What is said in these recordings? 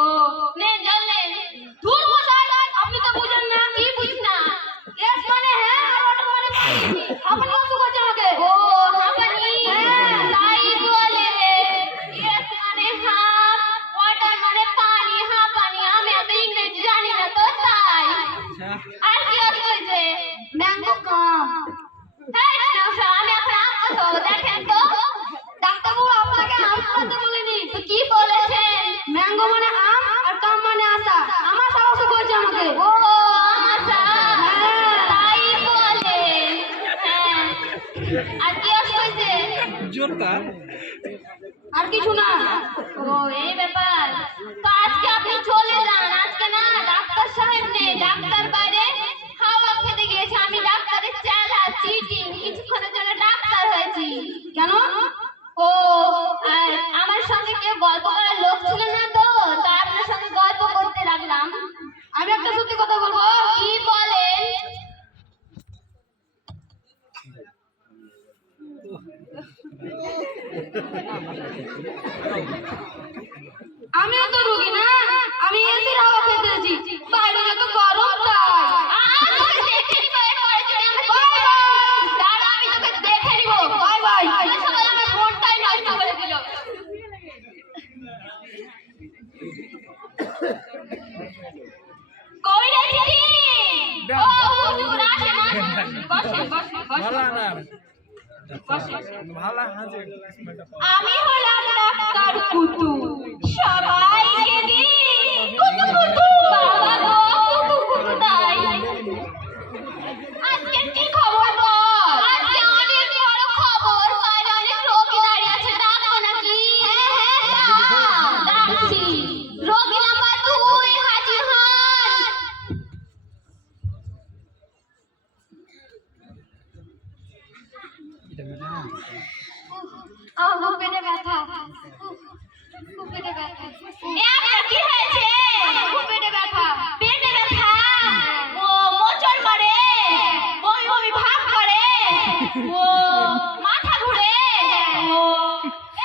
ও নে জল নে। দূর মশাই, আপনি তো বুঝেন না। কি বুঝ না? এস মানে হ্যাঁ আর ওয়াটার মানে পানি। আপনি কত করছে আমাকে? ও হাঁপানি। তাই বলে এস মানে হাফ, ওয়াটার মানে পানি, হাঁপানি। আমি এত ইংরেজি জানি না তো তাই। আর কি হচ্ছে? ম্যাঙ্গো কাম। হ্যাঁ না স্যার, আমি এখন আম খাবো, দেখেন তো। ডাক্তারবাবু আপনাকে আম খাতে বলেনি তো কি বলেছেন? ম্যাঙ্গো মানে আম আর কাম মানে আশা। আমার সাহস করেছে আমাকে। ও আশা, তাই বলে। হ্যাঁ, আর কি হচ্ছে? জোরদার আর কিছু না। ও এই ব্যাপার। তো আজকে আপনি চলে যান। আজকে না ডাক্তার সাহেব নেই, ডাক্তার বাইরে খাওয়া খেতে গিয়েছে। আমি ডাক্তারের চেলা চিটিং কিছুক্ষণের জন্য ডাক্তার হয়েছি। কেন? ও আর আমার সঙ্গে কেউ গল্প করার লোক ছিল না তো, তাই আপনার সঙ্গে গল্প করতে লাগলাম। আমি একটা সত্যি কথা বলবো। কি বলেন? আমিও তো রোগী না, আমি এসির হাওয়া খেতেছি। বাইরে যত গরম তাই। আমি তোকে দেখে নিব। Bye bye. সবাই আমার মনটাই নষ্ট করে দিল। কই রে চিঠি? ও হুজুর আসেন আসেন। বসেন বসেন বসেন। আমি হলাম ডাক্তার কুতু, সবাইকে দি কুতু কুতু। বাবা গো কুতু কুতু তাই। আজকে কি খবর বল? আজকে অনেক বড় খবর। বাইরে অনেক রোগী দাঁড়িয়ে আছে, ডাকবো নাকি? হ্যাঁ ডাকছি। রোগী নাম্বার 2 হাজির হন। আমার পেটে ব্যথা। খুব পেটে ব্যথা। আপনার কি হয়েছে? খুব পেটে ব্যথা। পেটে ব্যথা? ও মোচড় করে, বমি বমি ভাব করে, ও মাথা ঘুরে, ও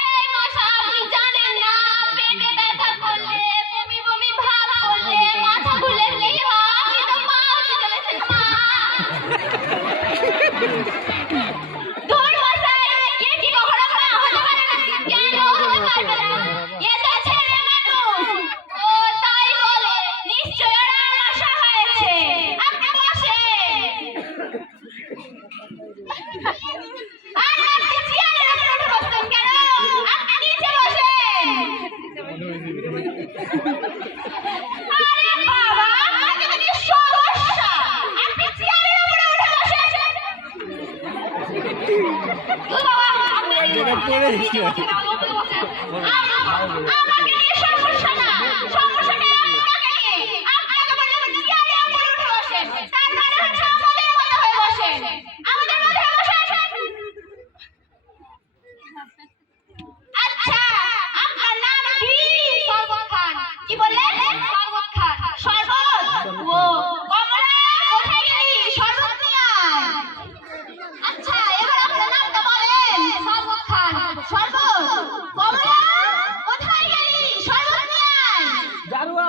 এই মশা আপনি জানেন না পেটে ব্যথা করলে, বমি বমি ভাব করলে, মাথা ঘুরলে কি হয়? আপনি তো মা হতে চলেছেন, মা। জারুয়া